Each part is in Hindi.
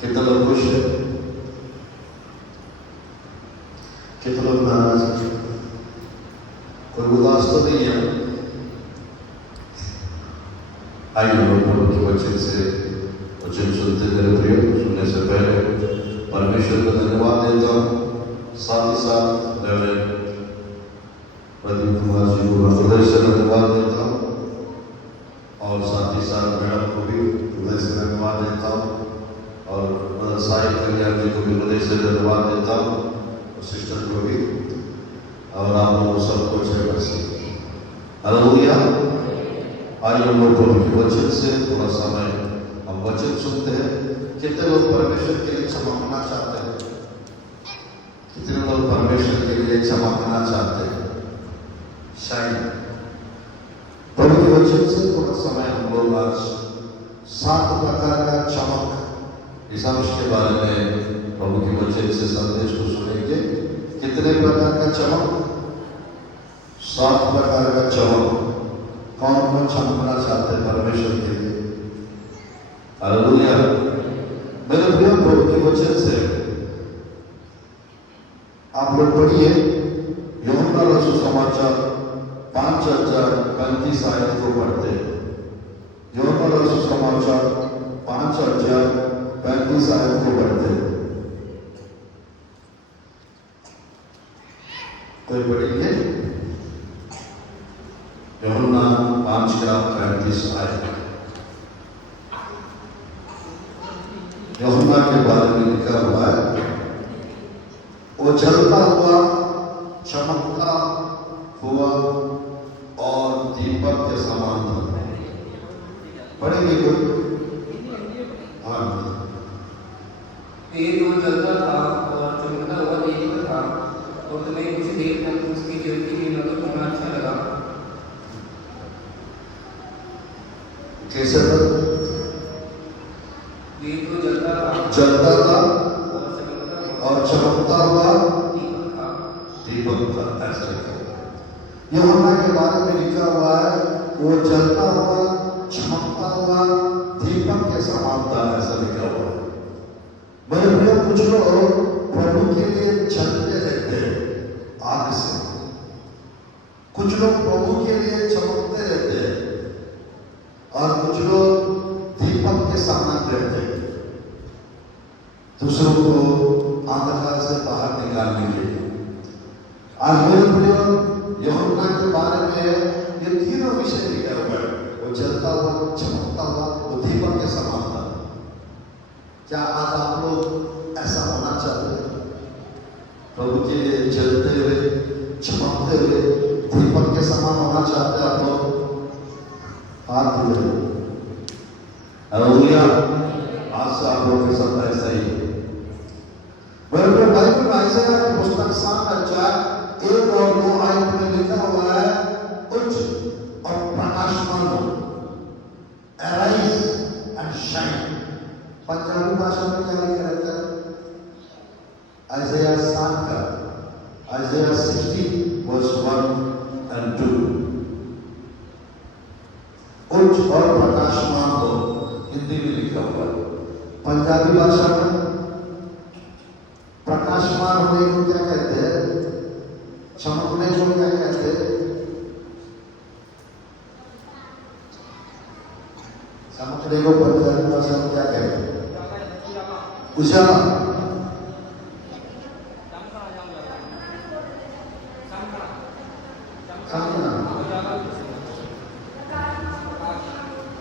कितने लोग खुश है, कितने लोग नाराज है? कोई उदास तो नहीं है? आइए हम प्रभु के वचन से वचन सुनते मेरे प्रिय। सुनने से पहले परमेश्वर को धन्यवाद देता हूँ, साथ ही साथ रेवरेंड प्रदीप कुमार जी को हृदय से धन्यवाद देता हूँ और साथ ही साथ मैडम को भी हृदय से धन्यवाद देता हूँ और साहिब कल्याण जी को भी हृदय से धन्यवाद देता हूँ और सिस्टर को भी और आप लोगों सबको जय मसीह। हालेलुया। आइए हम लोग प्रभु के वचन से थोड़ा समय हम वचन सुनते हैं। कितने लोग परमेश्वर के लिए क्षमा मांगना चाहते हैं? कितने लोग परमेश्वर के लिए क्षमा मांगना चाहते हैं? शायद प्रभु के वचन से थोड़ा समय हम लोग आज 7 प्रकार का चमक इस अंश के बारे में प्रभु के वचन से संदेश को सुनेंगे। कितने प्रकार का चमक? 7 प्रकार का चमक। कौन कौन चमकना चाहते हैं परमेश्वर के लिए? हालेलुया। मेरे प्रिय प्रभु के वचन से आप लोग पढ़िए यूहन्ना रसूल समाचार 5:35 आयत को पढ़ते हैं। यूहन्ना रसूल समाचार 5:35 आयत को पढ़ते हैं। कोई पढ़ेंगे? यूहन्ना 5:35 आयत। यूहन्ना के बारे में लिखा हुआ है, वो जलता हुआ, चमकता हुआ और दीपक के समान था। पढ़ेंगे कोई? हाँ। तेज वो जलता था और चमकता हुआ दीपक था और तुम्हें कुछ देर तक उसकी ज्योति में नजर होना अच्छा लगा। कैसे था? तेज वो जलता था और चमकता हुआ दीपक था। ऐसा यूहन्ना के बारे में लिखा हुआ है, वो जलता हुआ, चमकता हुआ दीपक के समान था। ऐसा लिखा हुआ है। मेरे प्रिय, कुछ लोग प्रभु के लिए जलते रहते हैं आग से, कुछ लोग प्रभु के लिए चमकते रहते हैं और कुछ लोग दीपक के समान रहते हैं, दूसरों को अंधकार से बाहर निकालने के लिए। आज मेरे प्रिय, यूहन्ना के बारे में ये तीनों विषय लिखा हुआ है। वो जलता हुआ, चमकता हुआ, वो दीपक के समान था। क्या आज आप लोग ऐसा होना चाहते हैं? प्रभु के लिए जलते हुए, चमकते हुए, दीपक के समान होना चाहते हैं आप लोग? हाथ जोड़े। हालेलुया। आज से आप लोग के साथ ऐसा ही है। बाइबल में आइज़ाया की पुस्तक 7:1 और 2 आयत में लिखा हुआ है, उठ और प्रकाशमान हो, arise and shine। पंजाबी भाषा में क्या लिखा रहता है? आइज़ाया 7 का आइज़ाया 60:1 and 2। उठ और प्रकाशमान हो हिंदी में लिखा हुआ है। पंजाबी भाषा में प्रकाशमान होने को क्या कहते हैं? चमकने को क्या कहते हैं? चमकने को पंजाबी भाषा में क्या कहते हैं? उजाला।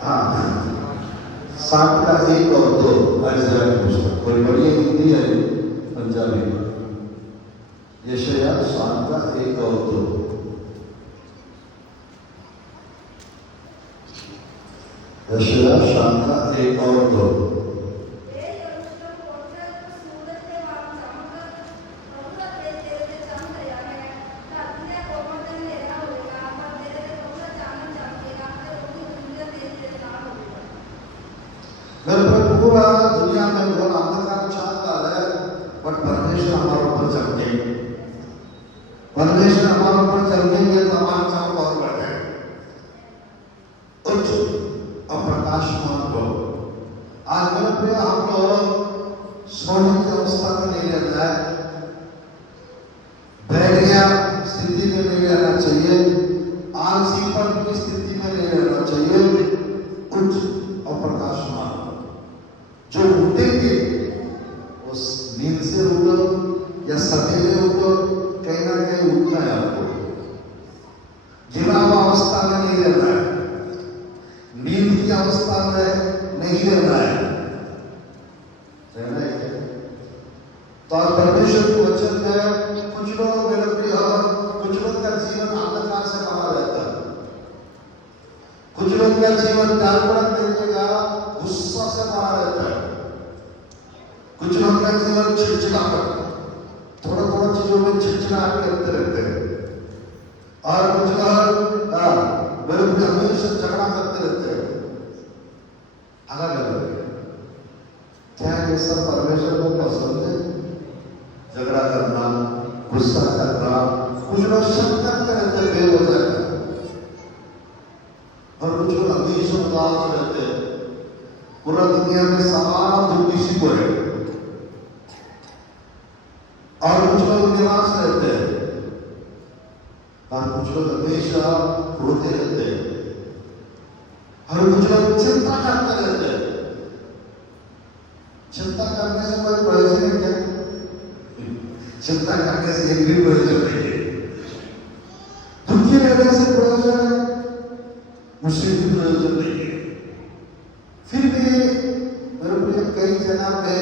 हाँ, 7:1 और 2 आइज़ाया की पुस्तक। कोई बड़ी हिंदी है पंजाबी? यशायाह 7:1 और 2। यशायाह 7:1 और 2। पूरा दुनिया में घोर अंधकार छाता है, पर परमेश्वर हमारे ऊपर चमकेंगे। परमेश्वर हमारे ऊपर चमकेंगे तो हमारा काम और बढ़ेगा। उठ और प्रकाशमान हो। आज मेरे प्रिय, हम लोग सोने की अवस्था में नहीं रहना है, बैठ गया स्थिति में नहीं रहना चाहिए, आलसीपन की स्थिति में नहीं रहना चाहिए। उच्च और प्रकाशमान जो उठेंगे उस नींद से उठो या सवेरे उठो, कहीं ना कहीं उठना है आपको। गिरा हुआ अवस्था में नहीं रहना है, नींद की अवस्था में नहीं रहना है। तो आज परमेश्वर के वचन में कुछ लोग मेरे प्रिय, कुछ लोग का जीवन अंधकार से भरा रहता है, कुछ लोग का जीवन डालपड़ देने का गुस्सा से भरा रहता है, कुछ लोग का जीवन चिड़चिड़ापन, थोड़ा थोड़ा चीजों में चिड़चिड़ाहट करते रहते हैं, और कुछ लोग मेरे प्रिय हमेशा झगड़ा करते रहते हैं। अलग अलग क्या ये सब परमेश्वर को पसंद है? झगड़ा करना, गुस्सा करना, कुछ लोग शब्द करते बेवजह और कुछ लोग हमेशा उदास रहते हैं। पूरा दुनिया में सारा दुख किसी को है, और कुछ लोग निराश रहते हैं, और कुछ लोग हमेशा रोते रहते हैं, और कुछ लोग चिंता करते रहते हैं। चिंता करने से कोई प्रयोजन है क्या? चिंता करने से एक भी प्रयोजन नहीं है। दुखी रहने से प्रयोजन है, उससे भी प्रयोजन नहीं है। फिर भी मेरे कई जगह पे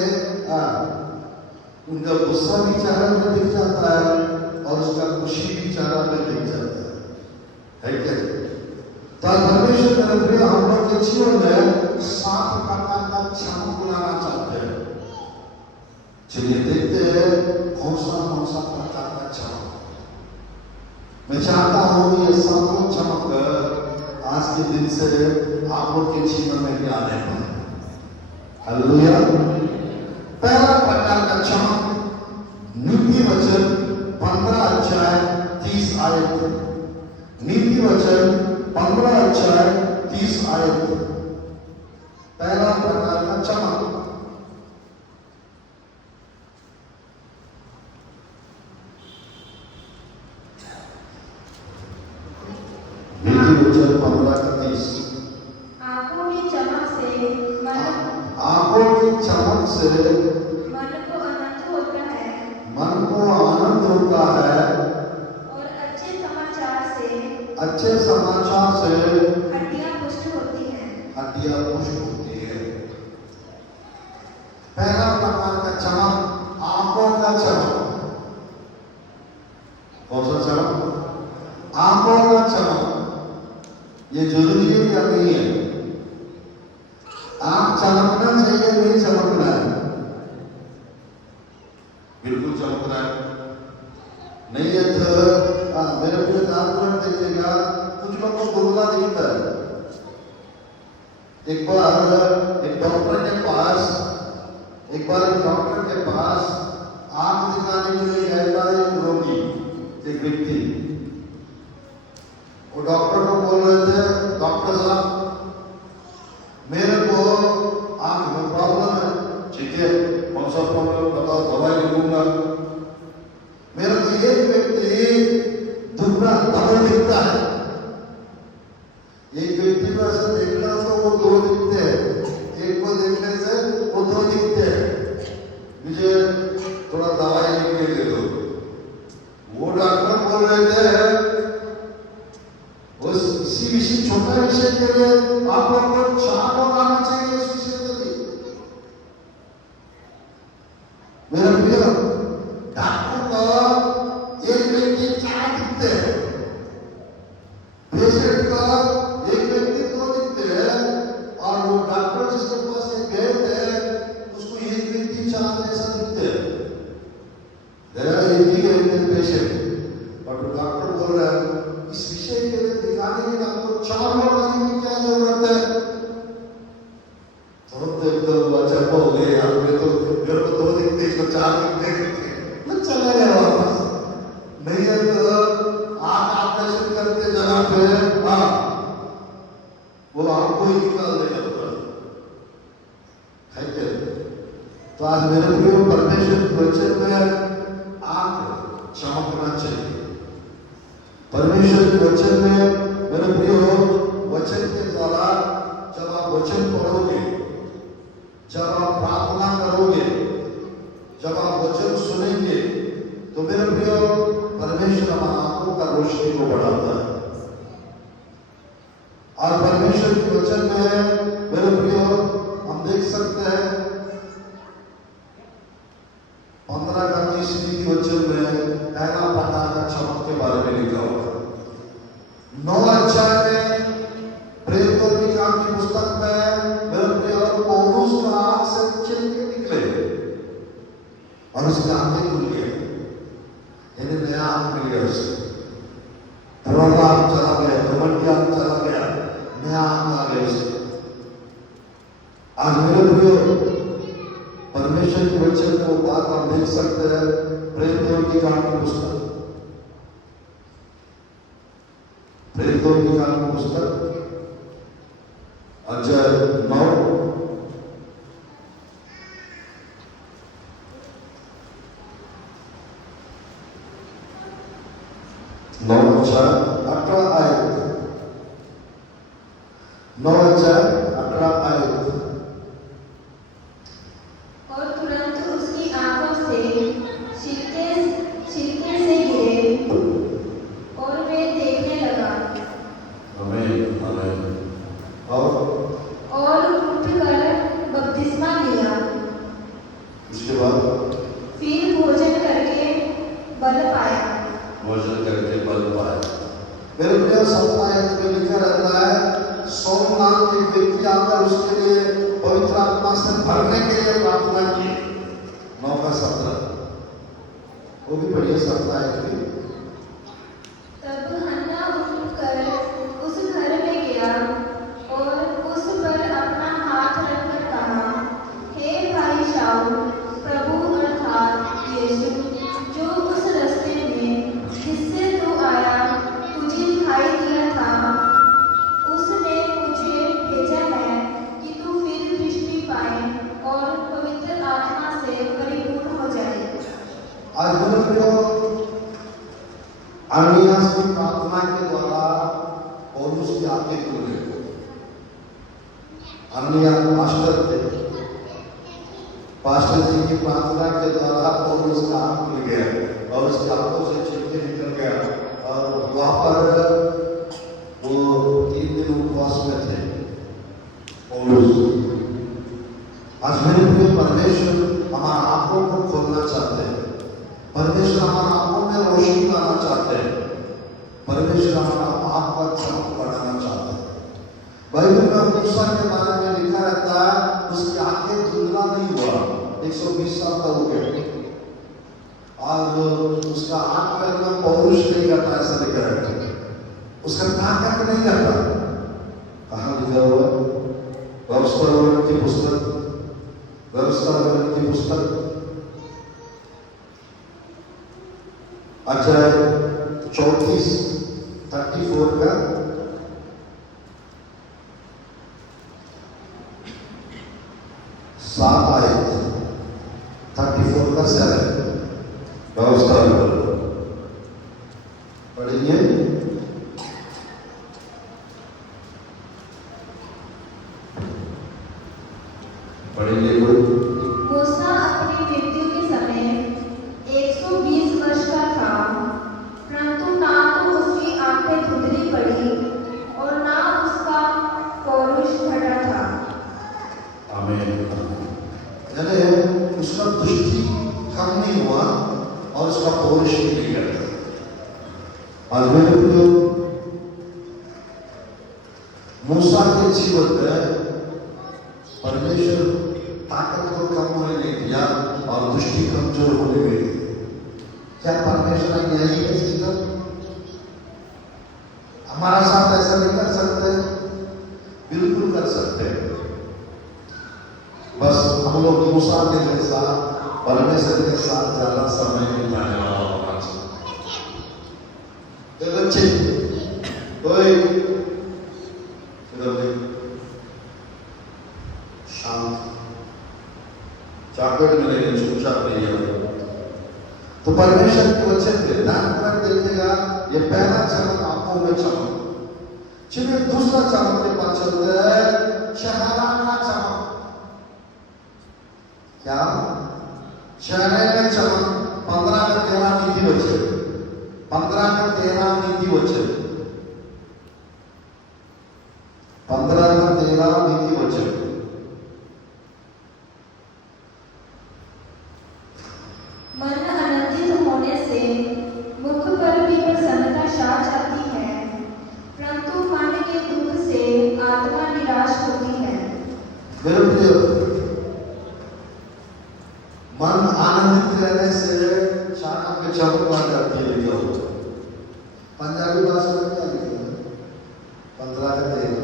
उनका गुस्सा भी चेहरा में दिख जाता है और उसका खुशी भी चेहरा में दिख जाता है क्या? तो परमेश्वर मेरे प्रिय हम लोग के जीवन में 7 प्रकार का चमक बुलाना चाहते हैं। चलिए देखते हैं कौन सा प्रकार का चमक। मैं चाहता हूं ये सातों चमक आज के दिन से आप लोग के जीवन में भी आने पाए। हालेलुया। पहला प्रकार का चमक नीति वचन 15 अध्याय 30 आयत। नीति वचन 15 अध्याय 30 आयत। पहला प्रकार का चमक। नीति वचन 15 का 30। आंखों की चमक से मन को आनंद होता है, मन को आनंद होता है, और अच्छे समाचार से हड्डियां पुष्ट होती हैं। हड्डियां पुष्ट होती है। पहला प्रकार का चमक आंखों का चमक। कौन सा चमक? आंखों का चमक। ये जरूरी है या नहीं है? आंख चमकना चाहिए, नहीं चमकना है? बिल्कुल चमकना है। नहीं है तो मेरे पूरे दांत देखिएगा, कुछ लोग को दुबला दिखता है। एक बार एक डॉक्टर के पास आंख दिखाने के लिए गया था एक रोगी, एक व्यक्ति। वो डॉक्टर को बोल रहे थे, डॉक्टर साहब मेरे को आंख में प्रॉब्लम है। ठीक है, कौन सा प्रॉब्लम बताओ, दवाई लिखूंगा। मेरा तो एक व्यक्ति दुबला डबल दिखता है। एक व्यक्ति को ऐसे देखना तो वो 2 दिखते हैं, एक को देखने से वो 2 दिखते हैं। मुझे थोड़ा दवाई लिख के दे दो। वो डॉक्टर बोल रहे थे उस इसी विषय, छोटा विषय के लिए आप लोग को 4 लोग आना चाहिए इस विषय के लिए। मेरा प्रिय डॉक्टर को एक व्यक्ति 4 दिखते हैं, तो आज मेरे प्रियो परमेश्वर के वचन में आंख चमकना चाहिए। परमेश्वर के वचन में मेरे प्रियो वचन के द्वारा जब आप वचन पढ़ोगे, जब आप प्रार्थना करोगे, जब आप वचन सुनेंगे, तो मेरे प्रियो परमेश्वर हमारी आंखों का रोशनी को बढ़ाता है। और परमेश्वर के वचन में मेरे प्रियो हम देख सकते हैं 15 का 30 की वचन में पहला प्रकार का चमक के बारे में लिखा हुआ है। 9 अध्याय में प्रेरितों की काम की पुस्तक में मेरे प्रियो पौलुस का आंख से चिन्ह निकले और उसके आंखें खुल गए, यानी नया आंख मिल गया उसे। पुराना आंख चला गया, घमंडी आंख चला गया, नया आंख आ गया उसे। आज मेरे प्रियो परमेश्वर के वचन को बात हम देख सकते हैं प्रेरितों की काम की पुस्तक, प्रेरितों की काम की पुस्तक अध्याय 9 अध्याय 18 आयत, 9 अध्याय 18 आयत। और तुरंत उसकी आंखों से छिलके से गिरे और वे देखने लगा। आमीन आमीन। और उठकर बपतिस्मा लिया। उसके बाद फिर भोजन करके बल पाया। भोजन करके बल पाया। मेरे प्रिय 7 आयत में लिखा रहता है सोमनाथ एक व्यक्ति आकर उसके लिए पवित्र आत्मा से भरने के लिए प्रार्थना की। 9 का 17 वो भी बढ़िया 7 आयत भी। तब हन्ना उठकर उस घर में गया और उस पर अपना हाथ रखकर कहा, हे भाई शाऊल, प्रभु अर्थात यीशु जो उस रास्ते में जिससे तू आया तुझे दिखाई दिया था, उसने मुझे भेजा है कि तू फिर दृष्टि पाए और पवित्र आत्मा से परिपूर्ण हो जाए। आज मेरे प्रियो अनियास की प्रार्थना के द्वारा पौलुस की आंखें खुल गई। अनियास पास्टर थे, पास्टर जी की प्रार्थना के द्वारा पौलुस का आंख खुल गया और उसकी आंखों से छिलके निकल गया और वहां पर वो 3 दिन उपवास में थे पौलुस। आज मेरे प्रिय परमेश्वर हमारा आंखों को खोलना चाहते हैं, परमेश्वर हमारा आंखों में रोशनी लाना चाहते हैं, परमेश्वर हमारा आंख का चमक बढ़ाना चाहते हैं। बाइबल में मूसा के बारे में लिखा रहता है उसकी आंखें धुंधला नहीं हुआ, 120 साल का हो गया और उसका आंख में अपना पौरुष नहीं करता, ऐसा लिखा रहता है। उसका ताकत नहीं करता। कहाँ लिखा हुआ? व्यवस्था वर्णन की पुस्तक, व्यवस्था वर्णन की पुस्तक अध्याय 34 34 का 7 आयत, 34 का 7 व्यवस्था पढ़ेंगे। पढ़ेंगे मूसा अपनी मृत्यु के समय 120 वर्ष का था, परंतु ना तो उसकी आंखें धुंधली पड़ी और ना उसका पौरुष घटा था। आमीन। यानी उसका दृष्टि कम नहीं हुआ और उसका पौरुष नहीं घटा। आज मेरे प्रियो मूसा के जीवन में परमेश्वर ताकत को कम होने नहीं दिया और दृष्टि कमजोर होने नहीं दी। क्या परमेश्वर यही है जीवन? हमारा साथ ऐसा नहीं कर सकते? बिल्कुल कर सकते हैं। बस हम लोग मूसा के साथ परमेश्वर के साथ ज्यादा समय बिताने वाला होना चाहिए। तो बच्चे कोई शांत, चाक कारपेट में लेकिन चुपचाप नहीं है। तो परमेश्वर के वचन पे ध्यान रख देखिएगा, ये पहला चमक आंखों में चमक। चलिए दूसरा चमक के पास चलते हैं, शहादाना चमक। क्या? चेहरे में चमक। 15 का 13 नीति वचन, 15 का 13 नीति वचन, 15 का 13 नीति वचन। मन आनंदित होने से मुख पर भी प्रसन्नता छा जाती है, परंतु मन के दुख से आत्मा निराश होती है। मेरे प्रिय, मन आनंदित रहने से शाना पे चमक आ जाती है। लिखा हुआ पंजाबी भाषा में क्या लिखा है? 15 का 13।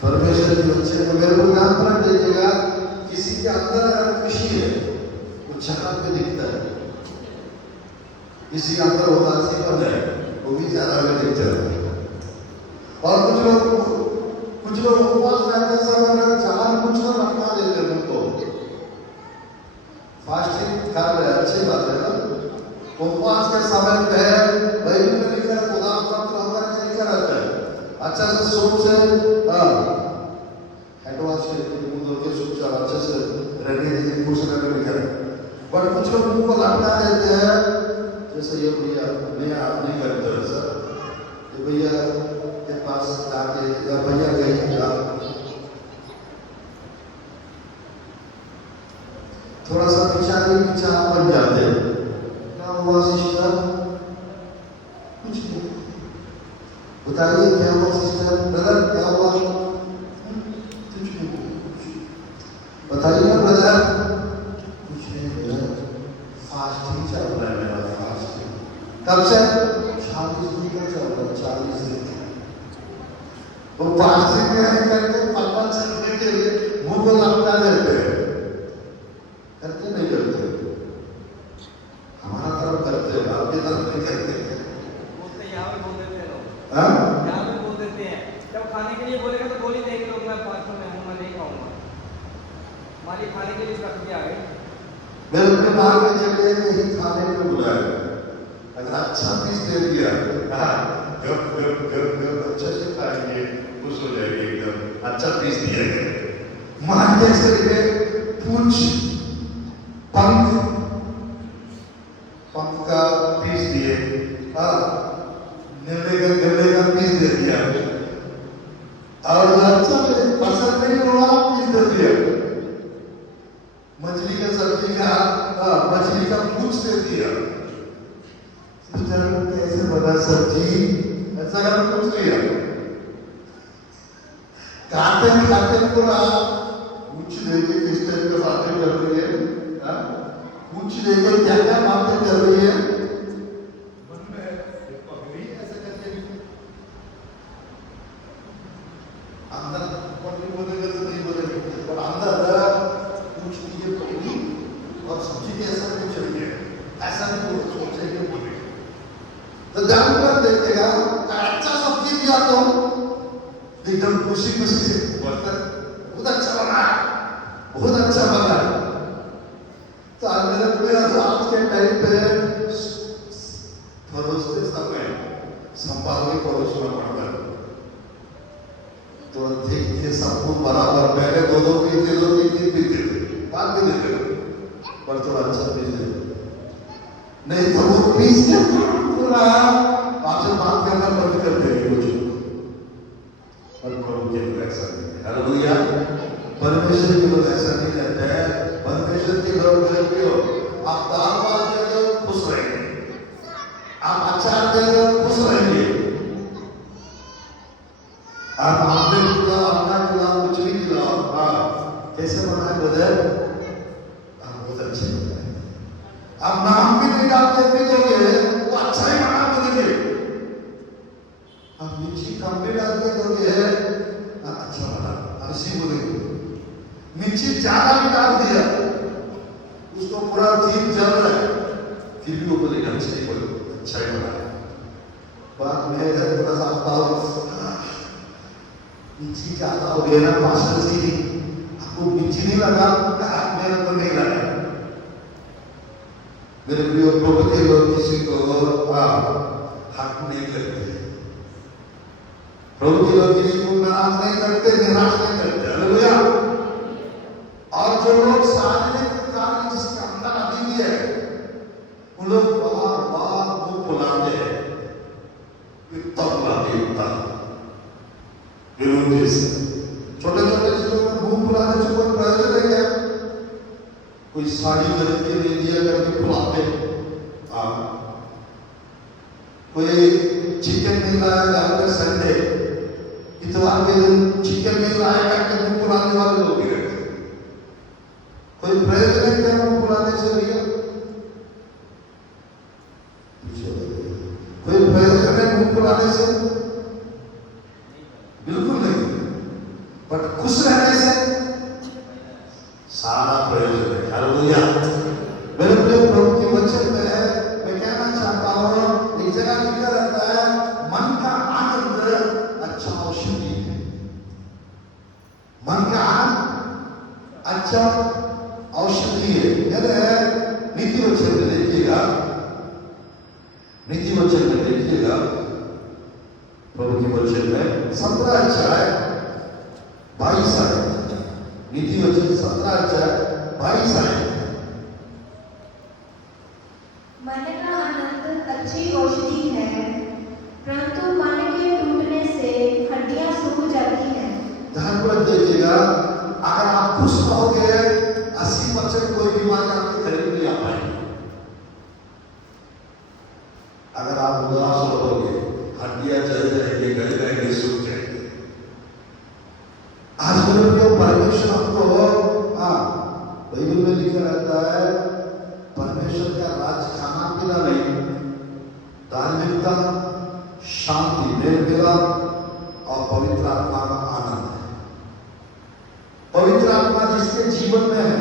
परमेश्वर की वचन में मेरे को ध्यान रख दीजिएगा, किसी के अंदर अगर खुशी है वो चमक में दिखता है, किसी के अंदर उदासीपन है वो भी चेहरा में दिखता है। और कुछ लोग उपवास रहते समय चार कुछ तो रखवा देते हैं उनको, फास्टिंग कर रहे, अच्छी बात है ना। उपवास के समय पे बाइबल में लिखा है, खुदा पवित्र होकर के लिखा रहता है, अच्छा से सोच से हेडवाश के सोच से अच्छे से रहने के खुश रहने लिखा है। पर कुछ लोग उनको लटका देते हैं, जैसे ये भैया नहीं, आप नहीं करते हो सर, ये भैया के पास जाके या भैया कहीं जा, थोड़ा सा पीछा बन जाते हैं। क्या हुआ सिस्टर? कुछ नहीं, बताइए क्या हुआ सिस्टर? ब्रदर क्या हुआ? कुछ नहीं, बताइए ना ब्रदर। कुछ नहीं ब्रदर, फास्टिंग चल रहा है मेरा, फास्टिंग। कब से? 40 दिन का चल रहा है, 40 दिन। वो फास्टिंग में करके पापा चलने के लिए मुंह को लपटा देते हैं, करते नहीं करते? हमारा तरफ करते हैं, आपकी तरफ नहीं करते। बोलते यहाँ पे बोल देते हैं लोग, हाँ? यहाँ पे बोल देते हैं। जब खाने के लिए बोलेगा तो बोल ही देंगे लोग, मैं फास्ट में हूँ, मैं नहीं खाऊंगा। हमारी खाने के लिए रख दिया है। मेरे को बाहर में चले नहीं खाने को बुलाया, अगर अच्छा पीस दे दिया, हाँ गप गप गप गप अच्छे से खाएंगे, खुश हो जाएंगे एकदम। अच्छा पीस दिया गया, मान जैसे पूछ पंख का पीस दिए, गले का पीस दे दिया, और अच्छा पसंद नहीं हुआ पीस दे दिया। मछली का सब्जी का मछली का पूछ दे दिया। कैसे बना सब्जी? ऐसा कर पूछ लिया, खाते पूरा पूछ देके किस टाइप का बातें कर रही है, पूछ देके क्या क्या बातें कर रही है। मन में पगड़ी ऐसे करके अंदर बोलेगा तो नहीं बोलेगा, और अंदर पूछ दिए पगड़ी और सब्जी कैसा पूछ रही है, ऐसा नहीं सोचेंगे बोलेगा। तो जानवर देखेगा, अच्छा सब्जी दिया तो एकदम खुशी खुशी से बोलता बहुत अच्छा बना, बहुत अच्छा बना। तो आज के टाइम पे परोसते समय संभाल के परोसना पड़ता है। तो देखिए सबको बराबर, पहले दो पीस दे, 2-3 पीस देते, बाद में देते, पर थोड़ा अच्छा पीस देते, नहीं तो वो पीस पूरा आपसे बात करना बंद कर देंगे मुझे। और प्रभु के लोग ऐसा नहीं है, हालेलुया। परमेश्वर के लोग ऐसा नहीं रहते हैं। परमेश्वर के लोग क्यों? आप दाल भात दे दो खुश रहेंगे, आप अचार दे दो खुश रहेंगे, आप आमलेट खिलाओ, अंडा खिलाओ, कुछ भी खिलाओ, हाँ कैसे बनाए ब्रदर? बहुत अच्छे बनाए। आप नाम भी नहीं डालते भी दोगे वो अच्छा ही बना देंगे। आप मिर्ची कम भी डाल के दोगे अच्छा बना, ऐसी बोलेंगे। मिर्ची ज्यादा भी डाल दिया, उसको पूरा जीव जल रहा है, फिर भी वो बोलेगा अच्छा ही बोलो, अच्छा ही बना। बात में थोड़ा सा मिर्ची ज्यादा हो गया ना पास्टर जी, आपको मिर्ची नहीं लगा? मेरे को नहीं लगा। मेरे प्रिय प्रभु के लोग किसी को हक नहीं करते, प्रभु के लोग किसी को नाराज नहीं करते, निराश नहीं करते। हालेलुया। और जो लोग सार्वजनिक कार्य जिसके अंदर अभी भी है, उन लोग बार बार मुंह फुलाते हैं, विरोधी से छोटे छोटे चीजों में मुंह फुलाने से कोई प्रयोजन नहीं है। कोई साड़ी खरीद के ले लिया करके फुलाते, कोई चिकन नहीं लाया घर में संडे, इतवार के दिन चिकन नहीं लाया करके मुंह फुलाने वाले लोग भी रहते। कोई प्रयोजन नहीं क्या मुंह फुलाने से भैया? कोई प्रयोजन है मुंह फुलाने से? बिल्कुल नहीं। बट खुश रहने से सारा प्रयोजन है। हालेलुया। मेरे प्रिय प्रभु के वचन में मैं कहना चाहता हूँ, एक जगह लिखा रहता है मन का आनंद अच्छा औषधि है। मन का आनंद अच्छा औषधि है। नीति वचन में देखिएगा, नीति वचन में देखिएगा, प्रभु के वचन में 17 अध्याय 22 आयत, नीति वचन 17 अध्याय 22 आयत। मन का आनंद अच्छी औषधि है, परंतु मन के टूटने से हड्डियां सूख जाती हैं। ध्यान देखिएगा, अगर आप खुश रहोगे 80% कोई बीमारी आपके करीब नहीं आ पाएगी। अगर आप उदास रहोगे हड्डियां जल जाएंगी, गल जाएंगे, सूख जाएंगे। आज मेरे प्रिय परमेश्वर आपको बाइबल में लिखा रहता है, परमेश्वर का राज खाना पीना नहीं, धार्मिकता, शांति, मेल मिलाप और पवित्र आत्मा का आनंद है। पवित्र आत्मा जिसके जीवन में है,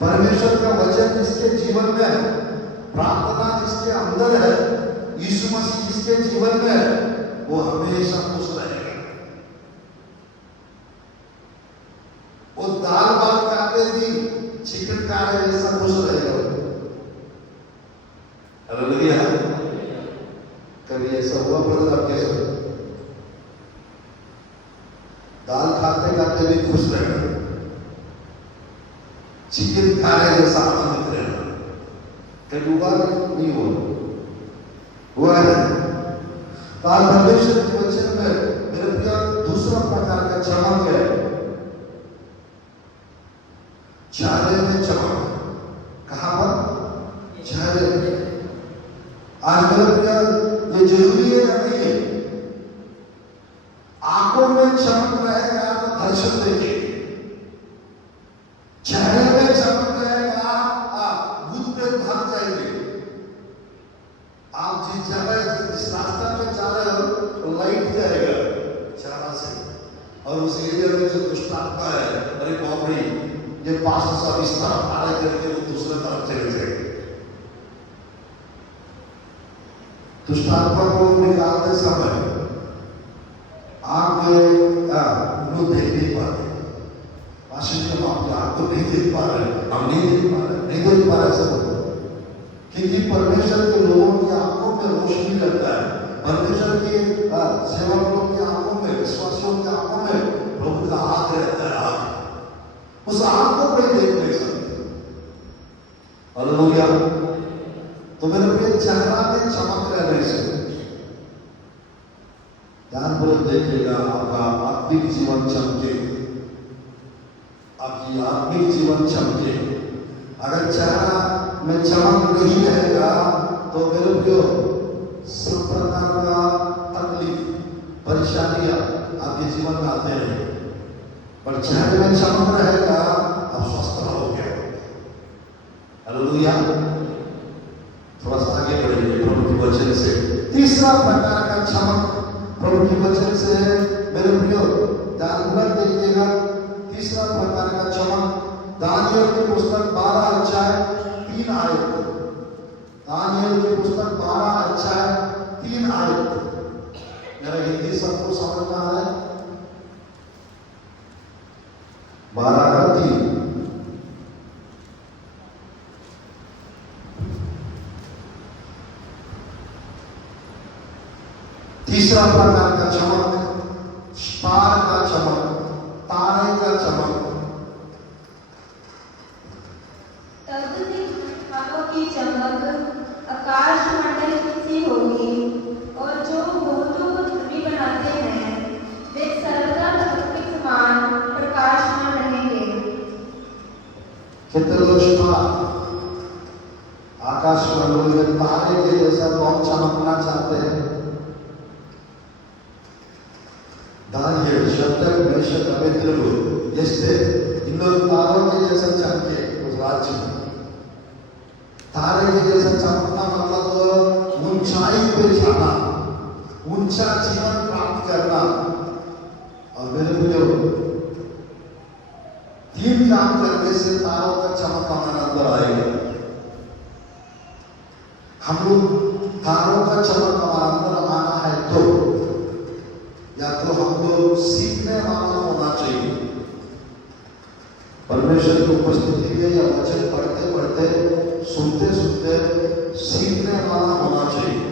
परमेश्वर का वचन जिसके जीवन में है, प्रार्थना जिसके अंदर है, यीशु मसीह जिसके जीवन में है, वो हमेशा खुश रहेगा। वो दाल भात खाते भी चिकन खा रहे जैसा खुश रहेगा। हालेलुया। कभी ऐसा हुआ ब्रदर आपके साथ? दाल खाते खाते भी खुश रहेगा, चिकन खा रहे जैसा आनंदित रहेगा। कभी हुआ नहीं हुआ है? परमेश्वर के वचन में मेरे प्रिय दूसरा प्रकार का चमक है, चेहरे में चमक। कहां पर? चेहरे में। आज मेरे प्रिय ये जरूरी है या नहीं है? आंखों में चमक रहेगा तो दर्शन देंगे, चेहरे में चमक रहेगा भूत प्रेत भाग जाएंगे। आप जिस जगह जिस रास्ता में जा रहे हो तो लाइट जाएगा चेहरा से, और उस एरिया में जो दुष्ट आत्मा है, अरे बाप रे, ये पास सब इस तरफ आ रहे करके वो दूसरे तरफ चले जाएंगे। दुष्ट आत्मा को निकालते समय आंख लोग देख नहीं पाते, हम अपने आप को नहीं देख पा रहे, हम नहीं देख पा रहे, नहीं देख पा रहे सब, क्योंकि परमेश्वर के लोगों की आंखों में रोशनी लगता है। परमेश्वर के सेवकों की आंखों में, विश्वासियों की आंखों में प्रभु का हाथ रहता है। आंख, उस आंख को कोई देख नहीं सकते। हालेलुया। तो मेरे प्रिय चेहरा में चमक रहने से ध्यानपूर्वक देखिएगा, आपका आत्मिक जीवन चमके, आपकी आत्मिक जीवन चमके। अगर चेहरा में चमक नहीं रहेगा तो मेरे प्रियो सब प्रकार का तकलीफ, परेशानियां आपके जीवन में आते हैं। पर चेहरे में चमक रहेगा तीसरा प्रकार का चमक प्रभु के वचन से मेरे प्रियो ध्यान देखिएगा। तीसरा प्रकार का चमक दानियल की पुस्तक 12 अध्याय 3 आयत। दानियल की पुस्तक 12 अध्याय 3 आयत। मेरा हिंदी सबको समझ में आ रहा है? 12 का 3। तीसरा प्रकार का चमक स्टार का चमक, तारे का चमक। तब दिक्पालों की चमक आकाश मंडल सी होगी, और जो बहुतों को धर्मी बनाते हैं वे सरलता के समान प्रकाशमान रहेंगे। कितने लोग स्टार आकाश मंडल में तारे के जैसा कौन चमकना चाहते हैं? दानियल, शद्रक, मेशक, अबेदनगो जैसे इन लोग तारों के जैसा चमके उस राज्य में। तारे के जैसा चमकना मतलब तो ऊंचाई पे जाना, ऊंचा जीवन प्राप्त करना। और मेरे प्रियो 3 काम करने से तारों का चमक हमारे अंदर आएगा। हम लोग तारों का चमक हमारे अंदर आना है तो या तो हमको सीखने वाला होना चाहिए। परमेश्वर की उपस्थिति में या वचन पढ़ते पढ़ते सुनते सुनते सीखने वाला होना चाहिए,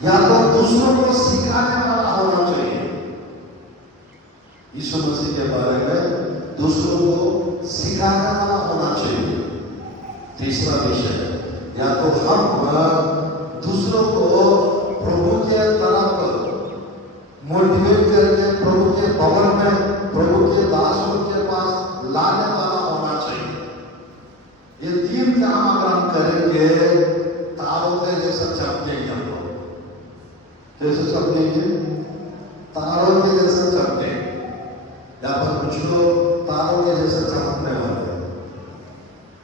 या तो दूसरों को सिखाने वाला होना चाहिए। यीशु मसीह के बारे में दूसरों को सिखाने वाला होना चाहिए। तीसरा विषय, या तो हम दूसरों को प्रभु के तरफ मोटिवेट करके प्रभु के भवन में, प्रभु के दासों के पास लाने वाला होना चाहिए। ये 3 काम अगर हम करेंगे तारों के जैसा चमकेंगे। हम लोग कैसे चमकेंगे? तारों के जैसा चमकेंगे। यहाँ पर कुछ लोग तारों के जैसा चमकने वाले हैं।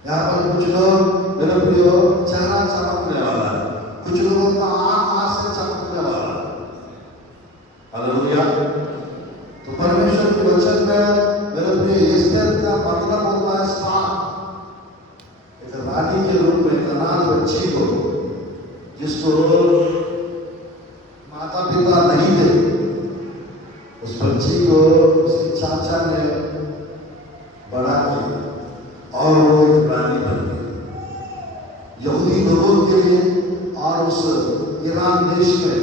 यहाँ पर कुछ लोग मेरे प्रियो चेहरा चमकने वाला है, कुछ लोगों का आँख से चमकने वाला है। हालेलुया। तो परमेश्वर के वचन में मेरे प्रिय एस्तेर का मतलब होता है स्टार। एक रानी के रूप में अनाथ बच्ची को, जिसको माता पिता नहीं थे, उस बच्ची को उसके चाचा ने बड़ा किया और वो एक रानी बन गई यहूदी लोगों के लिए। और उस ईरान देश में,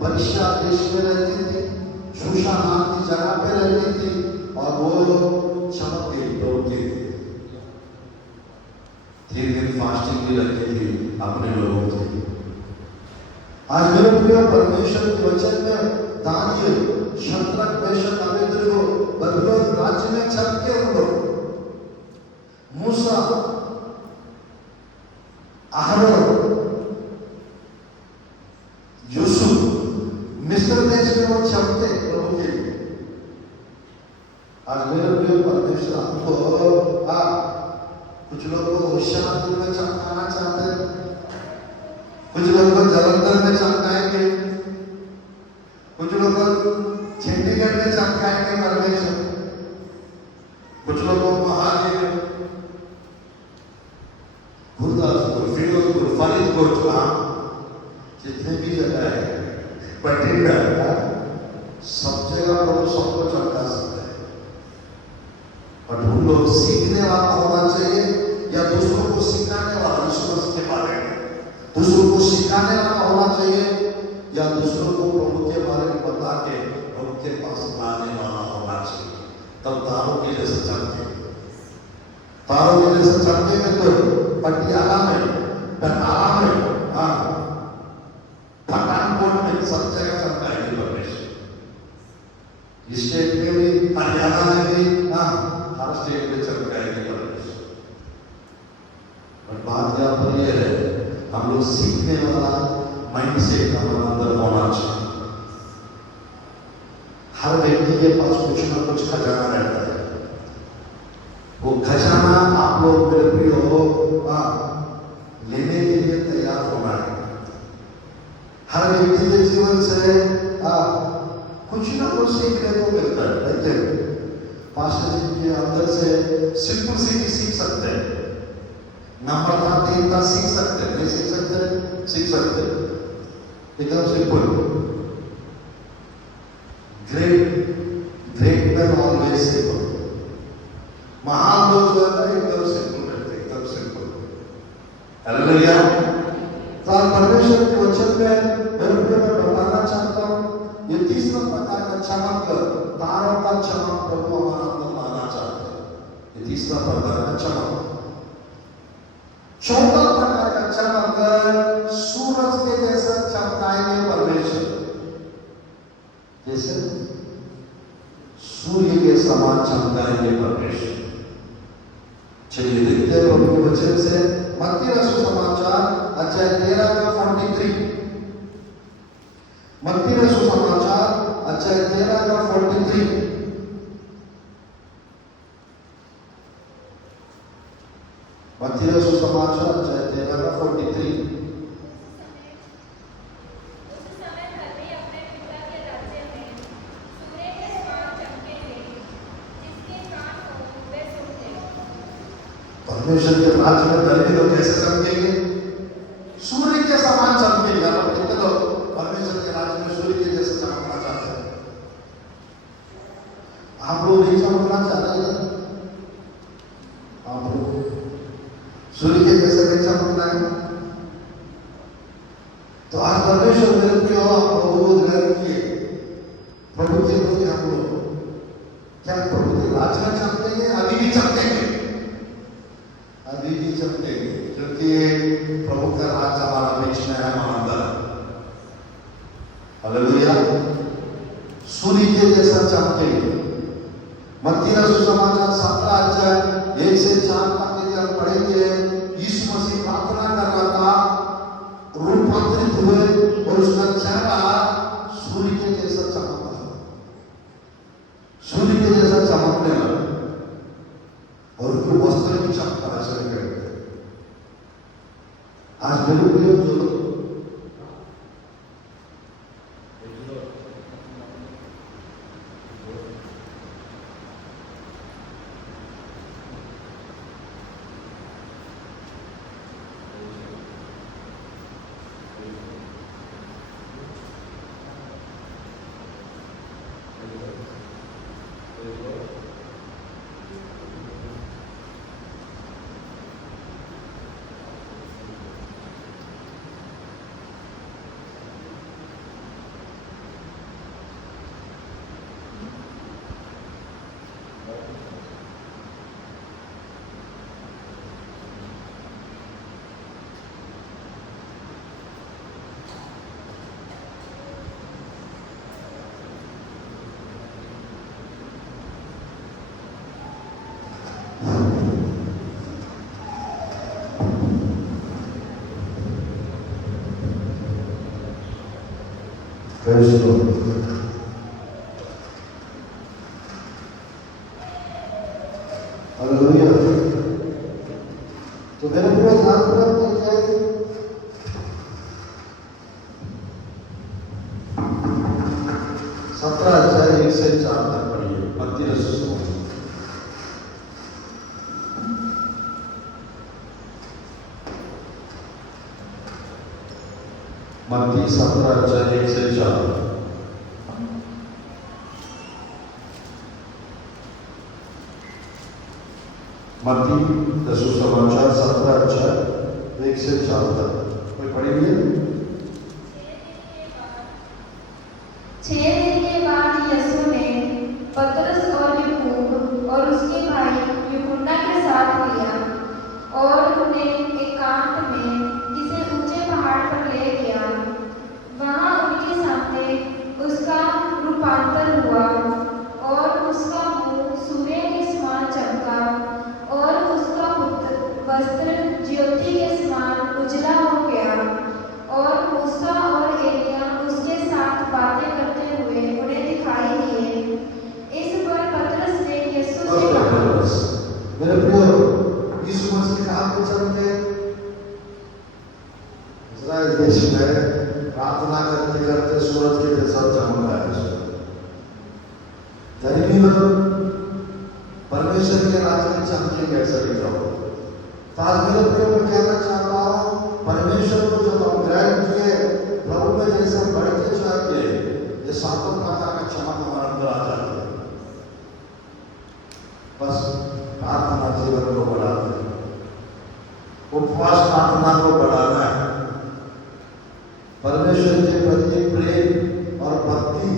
पर्शिया देश में रहती थी, शूशा नाम की जगह पे रहती थी, और वो चमक गई, दौड़ गई। 3 दिन फास्टिंग भी रखी थी अपने लोगों की। आज मेरे प्रिय परमेश्वर के वचन में दानियल, शद्रक, मेशक, अबेदनगो बबीलोन राज्य में चमके उन लोग। मूसा, अहरोन, यूसुफ मिस्र देश में वो चमके प्रभु के लिए। आज मेरे प्रिय परमेश्वर हमको कुछ लोग को होशियारपुर में चमकाना चाहते हैं, कुछ लोग को जलंधर में चमकाएंगे, कुछ लोग को चंडीगढ़ में चमकाएंगे परमेश्वर, कुछ लोगों को महादेव, गुरदासपुर, फिरोजपुर, फरीदकोट, जितने भी जगह है, बठिंडा, सब जगह प्रभु सबको चमका सकते हैं। और हम लोग सीखने वाला होना चाहिए या दूसरों को सिखाने वाला, यीशु मसीह के बारे में दूसरों को सिखाने वाला होना चाहिए, या दूसरों को प्रभु के बारे में बता के प्रभु के पास लाने वाला होना चाहिए। तब तारों के जैसे चमके, तारों के जैसे चमके में तो पटियाला में, बटाला में, पठानकोट में, सब जगह चमकाएंगे परमेश्वर। स्टेट में भी, हरियाणा में भी, हर स्टेट में चमकाएंगे परमेश्वर। और बात यहाँ पर यह है, हम लोग सीखने वाला माइंडसेट हमारे अंदर होना चाहिए। हर व्यक्ति के पास कुछ ना कुछ खजाना रहता है। वो खजाना आप लोग मेरे प्रिय हो लेने के लिए तैयार होना है। व्यक्ति के जीवन से कुछ ना कुछ सीखने को मिलता है। देखते पास्टर जी के अंदर से सिंपलिसिटी सीख सकते हैं, नम्रता दीनता सीख सकते हैं। नहीं सीख सकते? सीख सकते हैं, एकदम simple. Great man always simple. महान लोग जो है ना एकदम सिंपल रहते, एकदम सिंपल। हालेलुया। तो परमेश्वर के वचन में मैं बताना चाहता हूँ, ये तीसरा प्रकार का चमक, तारों का चमक प्रभु हमारा अंदर लाना चाहते हैं। ये तीसरा प्रकार का चमक। चौथा प्रकार का चमक, सूरज के जैसा चमकाएंगे परमेश्वर, जैसे सूर्य के समान चमकाएंगे परमेश्वर। चलिए देखते हैं प्रभु के वचन से मत्ती रसूल समाचार अध्याय 13 का 43। मत्ती रसूल समाचार अध्याय 13 का 43। मत्ती रसूल समाचार अध्याय 13 का 43। परमेश्वर के राज्य में धर्मी लोग कैसे चमकेंगे? सूर्य के समान चमकेंगे। आप कितने लोग परमेश्वर के राज्य में सूर्य के जैसे चमकना चाहते हैं? आप लोग नहीं चमकना चाह रहे हैं? आप लोग सूर्य के जैसे नहीं चमकना है? तो आज परमेश्वर मेरे प्रिय प्रभु किए प्रभु के प्रति हम लोग क्या प्रभु के राज्य में चमकेंगे? अभी भी चमकेंगे, अभी भी चमकेंगे, क्योंकि प्रभु का राज हमारा बीच में है, हमारा अंदर। हालेलुया। सूर्य के जैसा चमकेंगे। मत्ती रसूल समाचार 17 अध्याय 1 से 4 तक यदि हम पढ़ेंगे, यीशु मसीह प्रार्थना कर रहा था, रूपांतरित हुए और उसका चेहरा सूर्य के जैसा चमका, सूर्य के जैसा चमकने लगा और उनके वस्त्र भी चमका ऐसा करते। आज मेरे प्रिय जो हालेलुया। तो मेरे पूरा ध्यान रखिए, 17 अध्याय 1 से 4 तक पढ़िए मत्ती रसूल समाचार। मत्ती 17 अध्याय 1 से 4। मत्ती रसूल समाचार 17 अध्याय 1 से 4 तक कोई पढ़ेंगे? 6 दिन के बाद यीशु ने पतरस और याकूब और उसके भाई यूहन्ना के साथ लिया और उन्हें एकांत में किसी ऊंचे पहाड़ पर ले गया। वहां उनके सामने उसका रूपांतर हुआ और उसका मुंह सूर्य के समान चमका और उसका वस्त्र ज्योति के समान उजला हो गया। और मूसा और एलिया उसके साथ बातें करते हुए उन्हें दिखाई दिए। इस पर पतरस ने यीशु से कहा, मेरे प्रियो, यीशु मसीह कहाँ पे चमके? इस्राएल देश में प्रार्थना करते के चमके कैसे दिखाओ। तो आज मेरे प्रिय मैं कहना चाहता हूँ, परमेश्वर को जब हम ग्रहण किए, प्रभु में जैसे बढ़ते जाएंगे, ये सातों प्रकार का चमक हमारे अंदर आ जाती है। बस प्रार्थना जीवन को बढ़ाना है, उपवास प्रार्थना को बढ़ाना है, परमेश्वर के प्रति प्रेम और भक्ति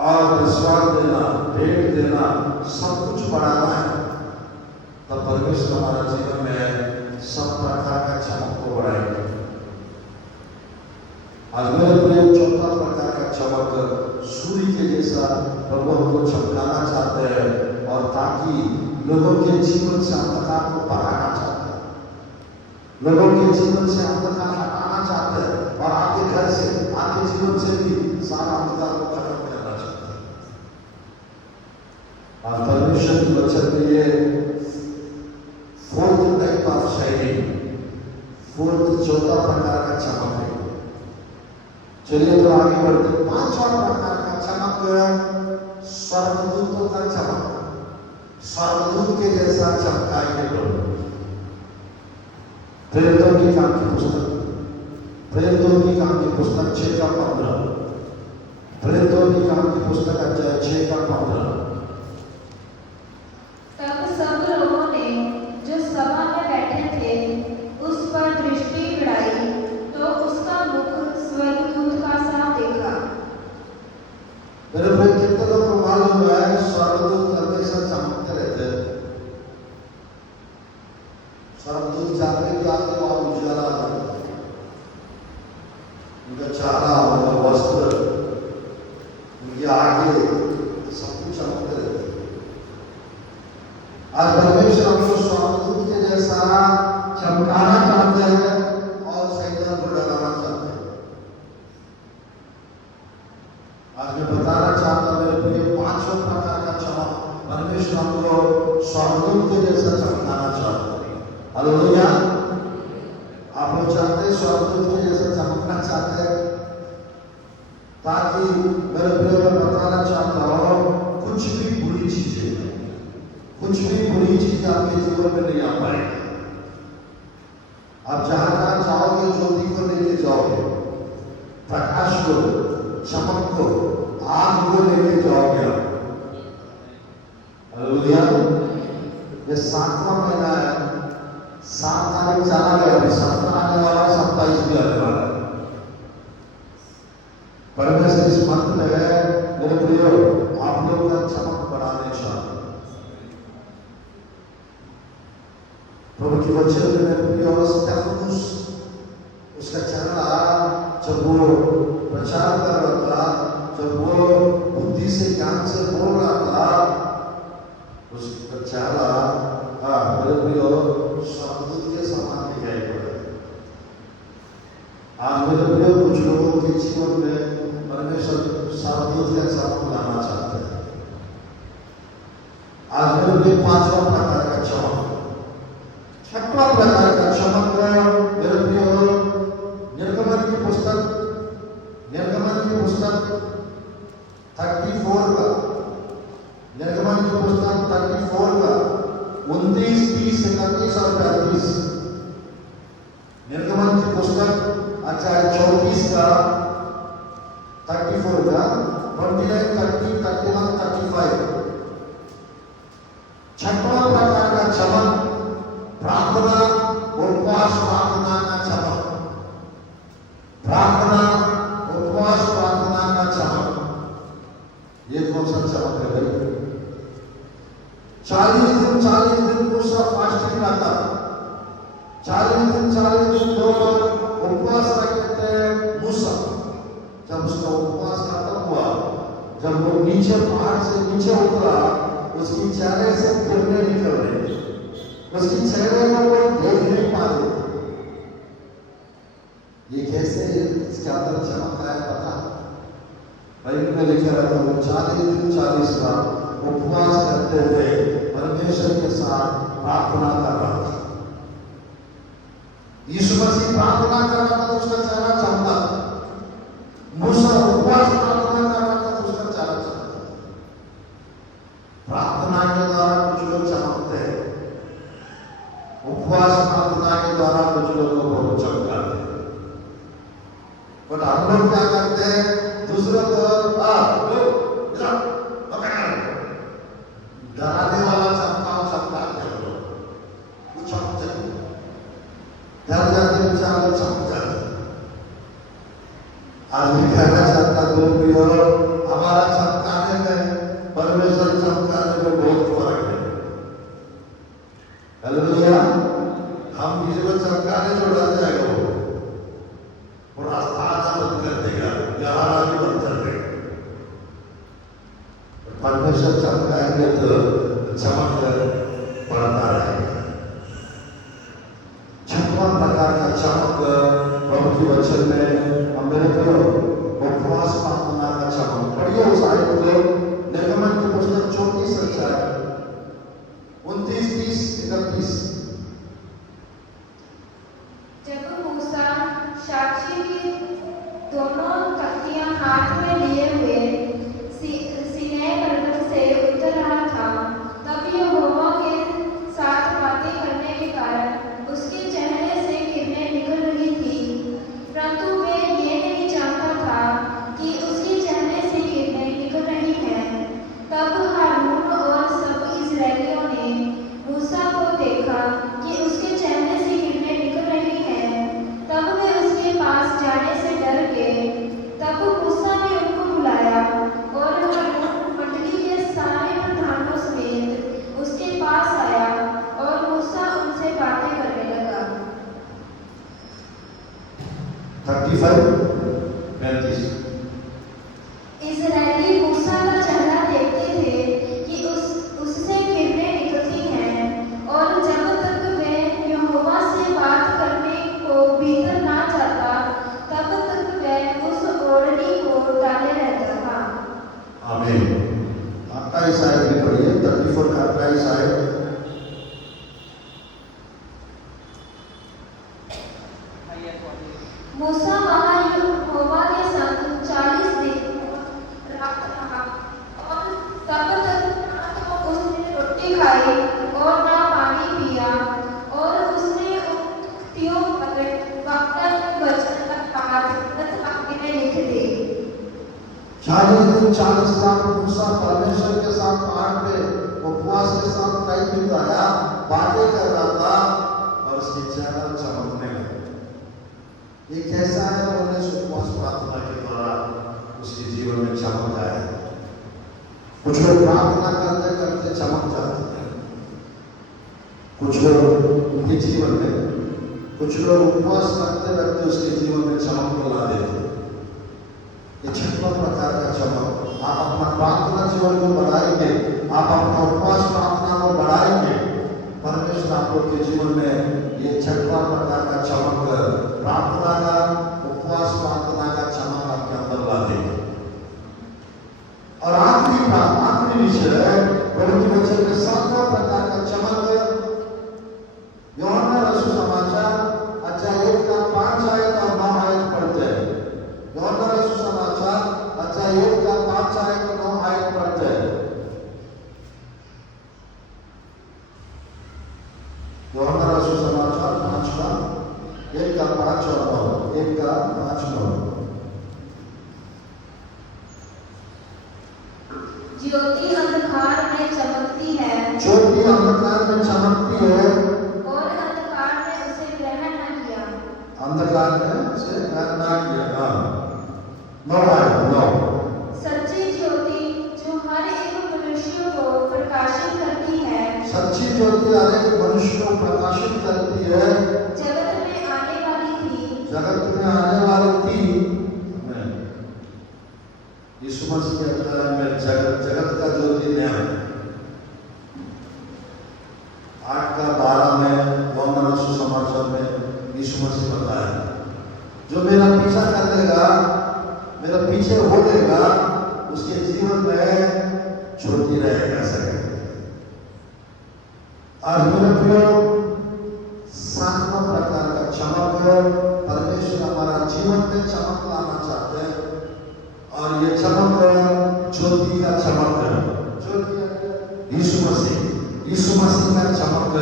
और विश्वास देना, भेंट देना, सब कुछ बढ़ाना है। तब परमेश्वर हमारा जीवन में सब प्रकार का चमक को बढ़ाएगा। आज मेरे प्रिय चौथा प्रकार का चमक सूर्य के जैसा प्रभु हमको चमकाना चाहते हैं, और ताकि लोगों के जीवन से अंधकार को भगाना चाहते हैं, लोगों के जीवन से अंधकार हटाना चाहते हैं, और आपके घर से, आपके जीवन से भी सारा अंधकार को खत्म करना चाहते हैं। आज परमेश्वर की वचन में ये fourth type of shining, fourth चौथा प्रकार का चमक है। चलिए तो आगे बढ़ते। पांचवा प्रकार का चमक है स्वर्गदूतों का चमक। स्वर्गदूत के जैसा चमकाएंगे प्रभु। प्रेरितों की काम की पुस्तक, प्रेरितों की काम की पुस्तक 6:15, प्रेरितों की काम की पुस्तक अध्याय 6:15। तब सब लोगों ने जो सभा में बैठे थे उस पर दृष्टि गिराई, तो उसका मुख स्वर्गदूत का सा देखा। मेरे भाई, कितने लोग को मालूम है स्वर्गदूत हमेशा चमकते रहते हैं। स्वर्गदूत जाते भी आते और उजाला आ जाता है, उनका चेहरा, उनका वस्त्र, उनकी आगे सब कुछ चमकते रहते हैं। आज परमेश्वर हमको स्वर्गदूत के जैसा चमकाना चाहते हैं और शैतान को डराना चाहते हैं। आज मैं बताना चाहता हूं मेरे प्रिय, पांचों प्रकार का चमक परमेश्वर हमको स्वर्गदूत के जैसा चमकाना चाहते हैं। हालेलुया। आप लोग चाहते हैं स्वर्गदूत के जैसा चमकना चाहते हैं, ताकि मेरे प्रिय मैं बताना चाहता हूं, कुछ भी बुरी चीजें, कुछ भी बुरी चीज आपके जीवन में नहीं आ पाएगी। आप जहां जहां जाओगे, ज्योति को लेके जाओगे, प्रकाश को, चमक को, आग को लेके जाओगे आप। हालेलुया। ये 7वां महीना है, 7 तारीख चला गया, अभी 7 आने वाला है, 27 भी आने वाला है। परमेश्वर इस मंथ में है मेरे प्रियो, आप लोग का चमक बढ़ाने चाहते। प्रभु की वचन में मेरे प्रियो, स्टेफनुस, उसका चेहरा जब वो प्रचार कर रहा था, जब वो बुद्धि से, ज्ञान से बोल रहा था, उसका चेहरा मेरे प्रियो स्वर्गदूत के समान दिखाई पड़ा। आज मेरे प्रियो, कुछ लोगों के जीवन में परमेश्वर स्वर्गदूत के साथ लाना चाहते हैं। आज मेरे प्रियो, पांचवा प्रकार का चमक, छठवां प्रकार का चमक मेरे प्रियो, निर्गमन की पुस्तक 34 का, निर्गमन की पुस्तक 34 का 29, 30, 31 और 35। निर्गमन की पुस्तक अध्याय 34 का 34 का 29, 30, 31, 35। छठवां प्रकार का चमक प्रार्थना, उपवास प्रार्थना का चमक, प्रार्थना, उपवास प्रार्थना का चमक। ये कौन सा चमक है भाई? 40 दिन दूसरा फास्टिंग रखा, 40 दिन लोग उपवास रखते थे। मूसा जब उसका उपवास खत्म हुआ, जब वो नीचे पहाड़ से नीचे उतरा, उसकी चेहरे से किरणें निकल रही, उसकी चेहरे को कोई देख नहीं पा रहे। ये कैसे इसके अंदर चमक आया पता? बाइबल में लिखा रहता है, वो 40 दिन 40 रात उपवास करते थे, परमेश्वर के साथ प्रार्थना कर रहा था। यीशु मसीह प्रार्थना कर रहा था तो उसका चेहरा चमका। मूसा उपवास प्रार्थना कर रहा था तो उसका चेहरा चमका। प्रार्थना के द्वारा उपवास प्रार्थना के द्वारा कुछ लोगों को चमकाते हैं, बट हम लोग क्या करते हैं, दूसरों को डराने वाला चमकाते हैं लोग, वो चमक जाते, डर जाते बेचारे, चमक जाते। आज मैं कहना चाहता हूँ हमारा चमकाने में परमेश्वर चमकाने में बहुत फर्क है। हालेलुया। हम किसी को चमकाने छोड़ा जाएगा वो, और आस्थाना बंद कर देगा, यहाँ भी बंद कर देगा। परमेश्वर चमकाएंगे तो चमक बढ़ता रहेगा। छठवां प्रकार का चमक प्रभु के वचन में मेरे को उपवास प्रार्थना का चमक। पढ़िए उस आयत को, निर्गमन की पुस्तक 34 अध्याय 29, 30, 31। जब मूसा साक्षी की दोनों तख्तियां हाथ में लिए हुए सीनै पर्वत से उतर रहा था, तब यहोवा के साथ बातें करने के कारण उसके चेहरे से किरणें निकल रही थी, परंतु वे ये नहीं जानता था कि उसके चेहरे से किरणें निकल रही हैं। तब हारून और सब इस्राएलियों ने मूसा को देखा कि उसके चेहरे से किरणें निकल रही हैं, तब वे उसके पास जाने से डर गए। तब मूसा ने उनको बुलाया और हारून मंडली के सारे प्रधानों समेत उसके पास आया और मूसा उनसे बातें करने लगा। 35 इस्राएली मूसा का चेहरा देखते थे कि उससे किरणें निकलती हैं, और जब तक वे यहोवा से बात करने को भीतर ना जाता, तब तक वह उस ओढ़नी को डाले रहता था। आमीन। आपका इस आयत में पढ़िए, 34 का आपका इस आयत। मूसा वहाँ यहोवा के संग 40 दिन रहा, और तब तक ना तो उसने रोटी खाई और ना पानी पिया, और उसने उन तख्तियों पर वक्तव्य वचन आज्ञाएं लिख दी। 40 दिन 40 रात मूसा परमेश्वर के साथ पहाड़ पे उपवास के साथ टाइम बिताया, बातें कर रहा था, और उसकी चेहरा चमकने लगा। ये कैसा है? उन्हें उपवास प्रार्थना के द्वारा उसके जीवन में चमक आया। कुछ लोग प्रार्थना करते करते चमक जाते हैं, कुछ लोग उनके जीवन में, कुछ लोग उपवास करते करते उसके जीवन में चमक को ला देते हैं। ये छठवां प्रकार का चमक। आप अपना प्रार्थना जीवन को बढ़ाएंगे, आप अपना उपवास प्रार्थना को बढ़ाएंगे, परमेश्वर आप लोग के जीवन में ये छठवां प्रकार का चमक, प्रार्थना का, उपवास प्रार्थना का चमक आपके अंदर ला देंगे। और आखिरी विषय प्रभु के वचन में 7वां प्रकार का चमक, यूहन्ना रसूल समाचार अध्याय 1 का 5 आयत और 9 आयत पढ़ते हैं। यूहन्ना रसूल समाचार अध्याय 1 का 5 आयत और 9 आयत पढ़ते हैं। यूहन्ना रसूल समाचार 5 का 1 का 5 और 9, 1 का 5 9। ज्योति अंधकार में चमकती है, ज्योति अंधकार में चमकती है, और अंधकार ने उसे ग्रहण न किया। अंधकार ने उसे ग्रहण न किया। 9 आयत 9। सच्ची ज्योति जो हर एक मनुष्य को प्रकाशित करती है, सच्ची ज्योति हर एक मनुष्य को प्रकाशित करती है, जगत में आने वाली थी। जगत में आने वाली थी। यीशु मसीह के अध्याय में जगत का ज्योति नया 8 का 12 में यूहन्ना रसूल समाचार में यीशु मसीह बताया, जो मेरा पीछा कर लेगा, मेरा पीछे हो लेगा, उसके जीवन में ज्योति रहेगा सके। और मेरे प्रियो, 7वां प्रकार का चमक, परमेश्वर हमारा जीवन में चमक लाना चाहते हैं, और ये चमक ज्योति का चमक है। ज्योति यीशु मसीह का चमक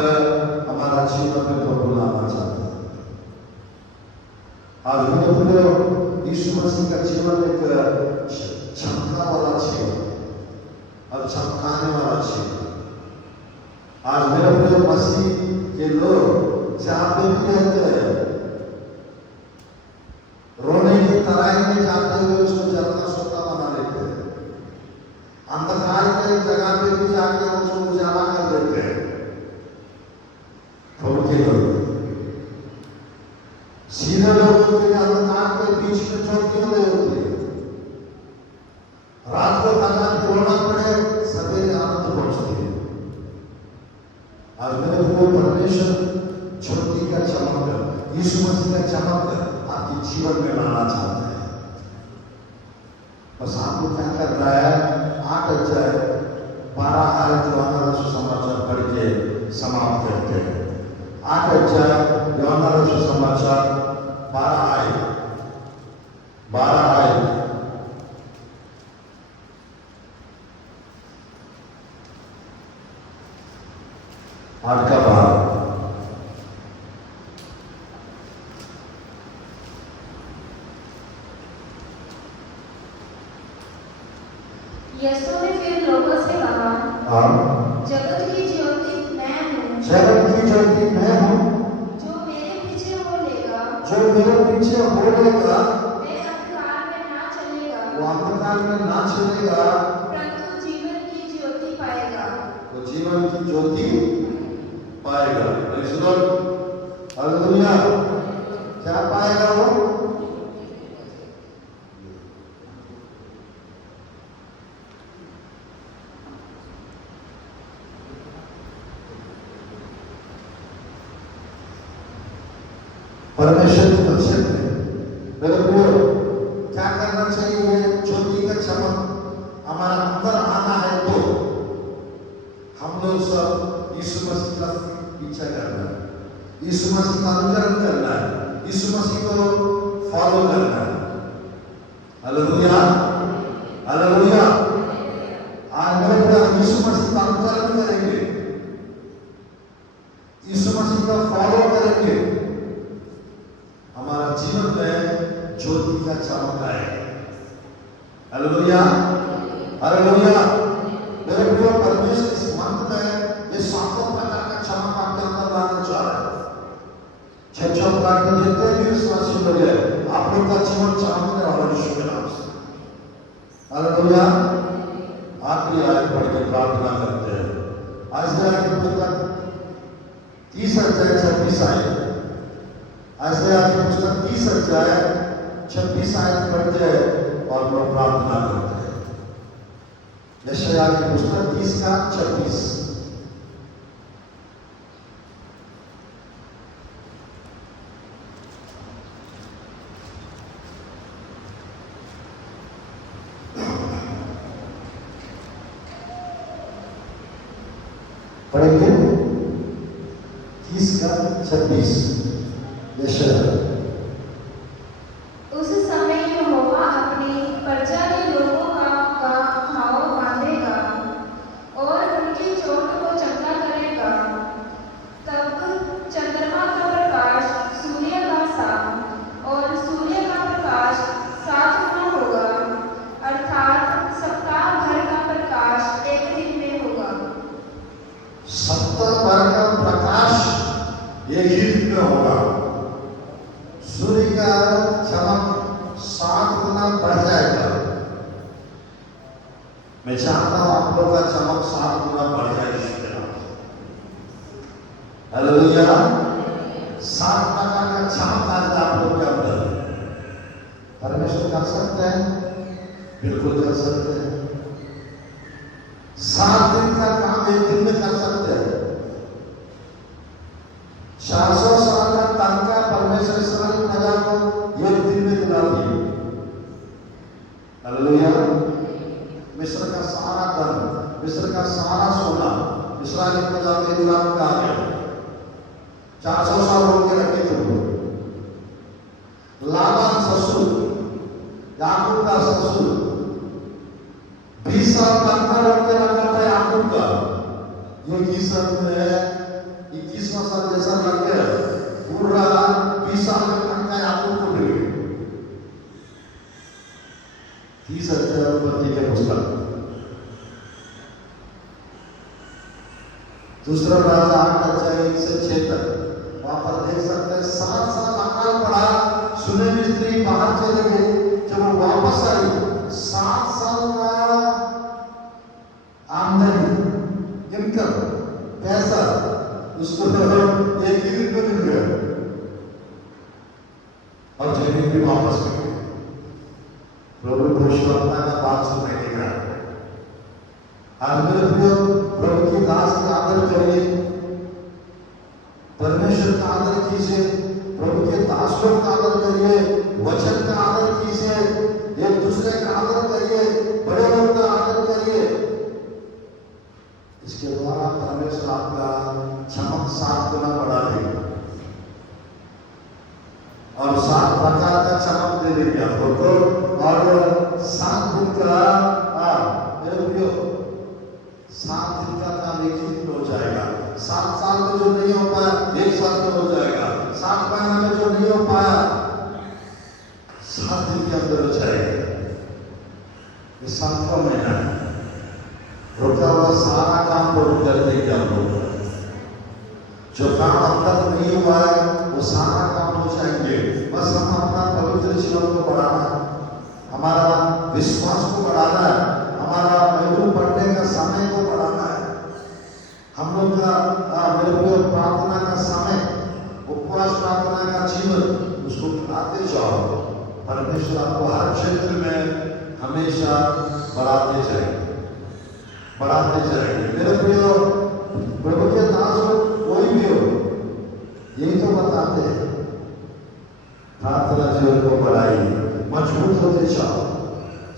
हमारा जीवन में प्रभु लाना चाहता है। आज मेरे प्रियो, यीशु मसीह का जीवन एक चमकने वाला जीवन और चमकाने वाला जीवन। आज मेरे प्रियो, मसीह के लोग जहाँ पे भी रहते हैं, रोने की तराई में जाते हुए उसको जलना सोता बना लेते हैं। अंधकार के जगह पे भी जाके उसको उजाला कर देते हैं। प्रभु के लोग सीधे लोगों के अंधकार के बीच में ज्योति होते होते रात को भगवान की रोना पड़े, सवेरे आनंद पहुंचती है। आज मेरे को परमेश्वर ज्योति का चमक, यीशु मसीह का चमक आपके जीवन में लाना चाहता है। बस आपको क्या करना है, 8 अध्याय 12 आयत यूहन्ना सुसमाचार पढ़ के समाप्त करते हैं। 8 अध्याय यूहन्ना सुसमाचार 12 आयत 8 का 12। यीशु ने फिर लोगों से कहा, जगत की ज्योति मैं हूँ। जगत की ज्योति मैं हूँ। जो मेरे पीछे बोलेगा, जो मेरे पीछे बोलेगा, वह अंधकार में ना चलेगा, वो अंधकार में ना चलेगा, परंतु जीवन की ज्योति पाएगा। वो जीवन की ज्योति पाएगा। Praise the Lord, hallelujah. क्या पाएगा वो? परमेश्वर के वचन में मेरे प्रियो, क्या करना चाहिए? ज्योति का चमक हमारा अंदर आना है तो हम लोग सब यीशु मसीह का पीछा करना है, यीशु मसीह का अनुसरण करना है, यीशु मसीह को फॉलो करना है। Hallelujah, hallelujah. आज मेरे प्रियो, यीशु मसीह का अनुसरण करेंगे, यीशु मसीह का फॉलो करेंगे, हमारा जीवन में ज्योति का चमक आएगा। Hallelujah, hallelujah. मेरे प्रियो, परमेश्वर इस मंथ में ये 7 प्रकार का चमक आपके अंदर लाना चाह रहा है। 6 प्रकार के जितने भी विश्वासी लोग हैं, आप लोग का जीवन चमकने वाला यीशु के नाम से। हालेलुया। आखिरी आयत पढ़ के प्रार्थना करते हैं। आयशा की पुस्तक 30 अध्याय 26 आयत। आयशा की पुस्तक 30 अध्याय 26 आयत पढ़ते हैं और लोग प्रार्थना करते हैं। यशायाह की पुस्तक 30 का 26। पढ़ेंगे 30 का 26। यशायाह। उस समय यहोवा अपनी प्रजा के लोगों का घाव बांधेगा और उनकी चोट को चंगा करेगा। तब चंद्रमा का प्रकाश सूर्य का 7 और सूर्य का प्रकाश 7 गुना होगा, अर्थात सप्ताह भर का प्रकाश एक दिन में होगा। सप्ताह भर का प्रकाश एक ही दिन में होगा। सूर्य का चमक 7 गुना बढ़ जाएगा। मैं चाहता हूं आप लोग का चमक 7 गुना बढ़ जाए यीशु के नाम से। हालेलुया। 7 प्रकार का चमक आज आप लोग के अंदर परमेश्वर कर सकते हैं, बिल्कुल कर सकते हैं। 7 दिन का काम एक दिन में कर सकते हैं। 400 साल का तनखा परमेश्वर इस्राएल प्रजा को एक दिन में दिला दी। हालेलुया। मिस्र का सारा धन, मिस्र का सारा सोना इस्राएल प्रजा के दिला में आ गया। 400 साल हो के रखे थे। लाबान ससुर, याकूब का ससुर 20 साल तनखा रख के रखा था याकूब का। ये किस्म में 21वां साल जैसा लग गया, पूरा 20 साल में लगता है आपको को मिल गए। 30 अध्याय के पुस्तक, दूसरा राजा 8 अध्याय 1 से 6 तक वहां पर देख सकते हैं 7 साल अकाल पड़ा, सुने स्त्री बाहर चले गए, जब वो वापस आई 7 साल का आमदनी इनकम पैसा उसको एक ही दिन में मिल गया और जमीन भी वापस मिल गई। प्रभु पुरुषोत्तम का बात सुनने के कारण प्रभु की दास का आदर करिए, परमेश्वर का आदर कीजिए, प्रभु के दासों का आदर करिए, वचन का आदर कीजिए, एक दूसरे का आदर करिए, बड़े लोग का आदर करिए। इसके द्वारा परमेश्वर आपका चमक 7 गुना बढ़ा देगा और 7 प्रकार का चमक दे देगी आपको। तो और 7 दिन का मेरे प्रियो 7 दिन का काम एक ही दिन हो जाएगा। 7 साल में जो नहीं हो पाया 1 साल में हो जाएगा। 7 महीने में जो नहीं हो पाया 7 दिन के अंदर हो जाएगा। ये 7वां महीना है, रुका हुआ सारा काम को कर देंगे हम लोग। जो काम अब तक नहीं हुआ है वो सारा काम हो जाएंगे। बस हम अपना पवित्र जीवन को बढ़ाना है, हमारा विश्वास को बढ़ाना है, हमारा बाइबल पढ़ने का समय को बढ़ाना है, हम लोग का प्रार्थना का समय, उपवास प्रार्थना का जीवन उसको बढ़ाते जाओ। परमेश्वर आपको हर क्षेत्र में हमेशा बढ़ाते जाएंगे, बढ़ाते जाएंगे। मेरे प्रियो प्रभु के दास कोई भी हो यही तो बताते हैं, प्रार्थना जीवन को बढ़ाइए, मजबूत होते जाओ,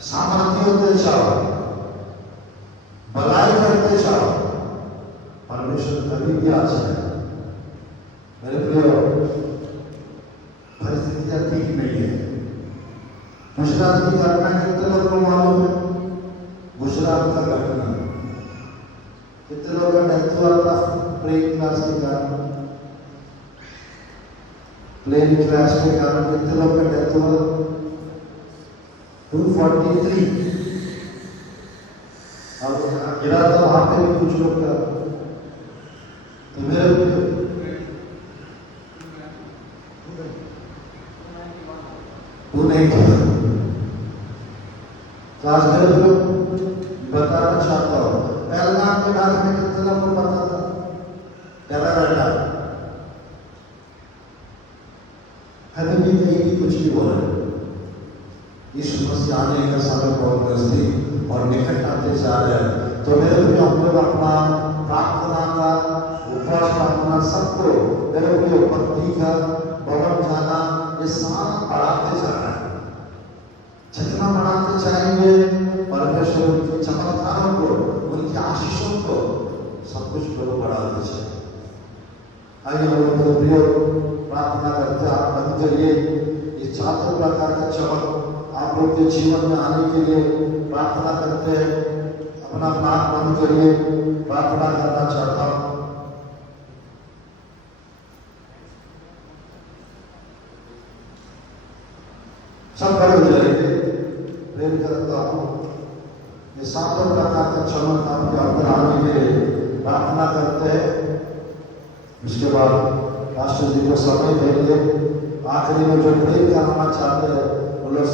सामर्थ्य होते जाओ, भलाई करते जाओ, परमेश्वर कभी भी आ जाए। मेरे प्रियो परिस्थितियां ठीक नहीं है। गुजरात की घटना कितने लोगों को मालूम है? गुजरात का घटना कितने लोगों का डेथ हुआ था? प्लेन क्रैश के कारण, प्लेन क्रैश के कारण कितने लोगों का डेथ हुआ? 243। अब गिरा था वहां पे भी कुछ लोग का। तो मेरे वो नहीं था। तो आज मेरे बताना चाहता हूँ, पहलगाम के बारे में कितने लोगों को पता था? टेरर अटैक, अभी भी कहीं भी कुछ भी हो रहा है। इस समस्या आने का समय बहुत नजदीक और निकट आते जा रहे हैं। तो मेरे लिए हम लोग अपना प्रार्थना का, उपवास प्रार्थना सबको मेरे लिए भक्ति का, भवन जाना, ये सारा बढ़ाते जाना है। जितना बढ़ाते जाएंगे परमेश्वर उनके चमत्कारों को, उनकी आशीषों को सब कुछ प्रभु बढ़ाते जाए। आइए मेरे प्रियो प्रार्थना करते आप बंद करिए। ये 4 प्रकार का चमक आप लोग के जीवन में आने के लिए प्रार्थना करते हैं। अपना नाक बंद करिए, प्रार्थना करना चाहता हूँ। सब खड़े हो जाएंगे। प्रेम करता हूँ ये 7 प्रकार का चमक आपके अंदर आने के लिए प्रार्थना करते हैं। इसके बाद पास्टर जी को समय देंगे। आखिरी में जो प्रेम करना चाहते हैं वो लोग